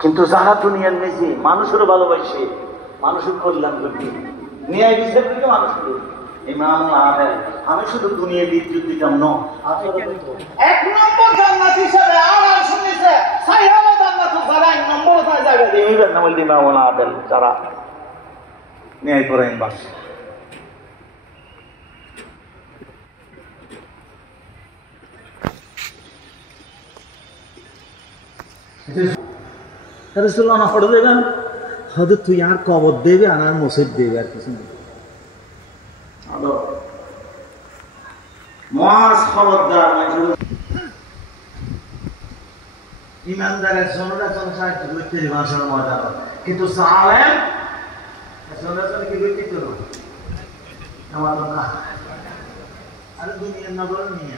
কিন্তু যারা দুনিয়ার মেঝে মানুষের ভালোবাসে, মানুষের কল্যাণ করবে, ন্যায় বিচার থেকে মানুষের ইমাম আদেল। আমি শুধু দুনিয়ার বিদ্যুৎ দিতাম ন, এক নম্বর জান্নাত হিসেবে আর শুনেছে সাইহাবা জান্নাত যারা এক নম্বর জায়গা দিয়ে এইবার নাম ইমাম আদেল, যারা ন্যায় পরায়ণ বাসে। হয়তো তুই আর কবর দেবে আর মসজিদ দেবে, আর কিছু না। ইমানদারের জনরা ভাষার মজা, কিন্তু কি ব্যক্তিত্ব আমার দুনিয়ার নগর নিয়ে